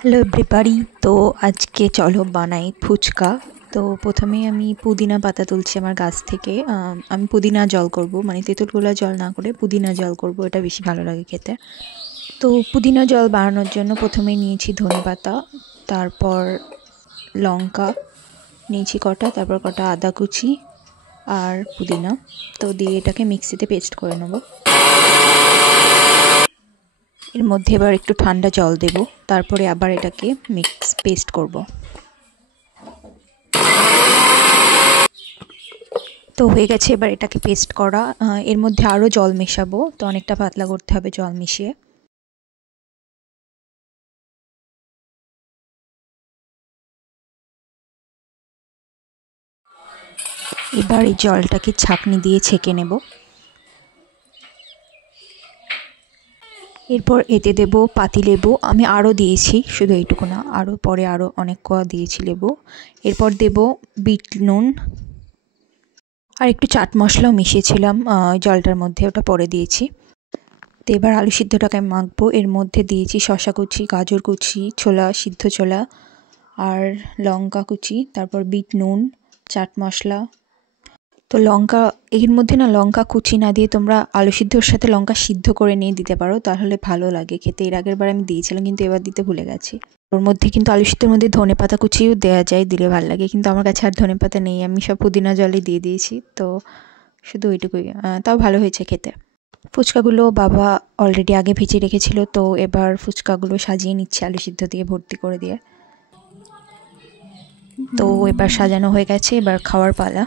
Hello everybody. তো আজকে চলো বানাই ফুচকা। তো প্রথমেই আমি পুদিনা পাতা তুলছি আমার গাছ থেকে। আমি পুদিনা জল করব, মানে তেঁতুল গোলা জল না করে পুদিনা জল করব, এটা বেশি ভালো লাগে খেতে। তো পুদিনা জল বানানোর জন্য প্রথমে নিয়েছি ধনেপাতা, তারপর লঙ্কা নিয়েছি কটা, তারপর কটা আদা কুচি আর পুদিনা। তো দিয়ে এটাকে মিক্সিতে পেস্ট করে নেব। এর মধ্যে এবার একটু ঠান্ডা জল দেব, তারপরে আবার এটাকে পেস্ট করব। তো হয়ে গেছে এবার এটাকে পেস্ট করা। এর মধ্যে আরও জল মেশাবো, তো অনেকটা পাতলা করতে হবে জল মিশিয়ে। এবার এই জলটাকে ছাঁকনি দিয়ে ছেঁকে নেব। এরপর এতে দেব পাতিলেবু। আমি আরও দিয়েছি, শুধু এইটুকু না, আরও পরে আরও অনেক কোয়া দিয়েছি লেবু। এরপর দেব বিট নুন আর একটু চাট মশলাও মিশিয়েছিলাম জলটার মধ্যে, ওটা পরে দিয়েছি। তো এবার আলু সিদ্ধটাকে মাখবো। এর মধ্যে দিয়েছি শসা কুচি, গাজর কুচি, ছোলা সিদ্ধ ছোলা আর লঙ্কা কুচি, তারপর বিট নুন, চাট মশলা। তো লঙ্কা এর মধ্যে না লঙ্কা কুচি না দিয়ে তোমরা আলু সিদ্ধর সাথে লঙ্কা সিদ্ধ করে নিয়ে দিতে পারো, তাহলে ভালো লাগে খেতে। এর আগের বার আমি দিয়েছিলাম, কিন্তু এবার দিতে ভুলে গেছি। ওর মধ্যে কিন্তু আলু সিদ্ধের মধ্যে ধনেপাতা কুচিও দেওয়া যায়, দিলে ভালো লাগে, কিন্তু আমার কাছে আর ধনেপাতা নেই, আমি সব পুদিনা জলে দিয়ে দিয়েছি। তো শুধু ওইটুকুই, তাও ভালো হয়েছে খেতে। ফুচকাগুলো বাবা অলরেডি আগে ভেজে রেখেছিল, তো এবার ফুচকাগুলো সাজিয়ে নিচ্ছে আলু সিদ্ধ দিয়ে ভর্তি করে দিয়ে। তো এবার সাজানো হয়ে গেছে, এবার খাওয়ার পালা।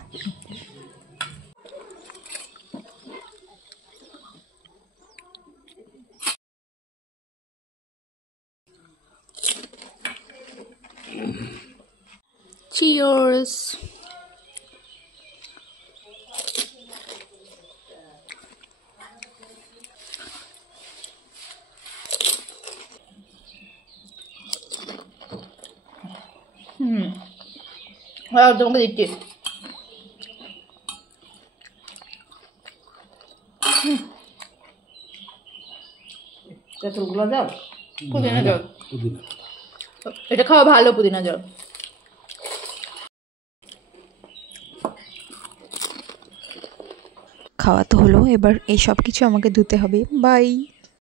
Cheers! তোমাকে দিচ্ছি। তেঁতুলগুলো দাও, পুদিনা জল, এটা খাওয়া ভালো, পুদিনা জল। খাওয়া তো হলো, এবার এই সব কিছু আমাকে ধুতে হবে। বাই।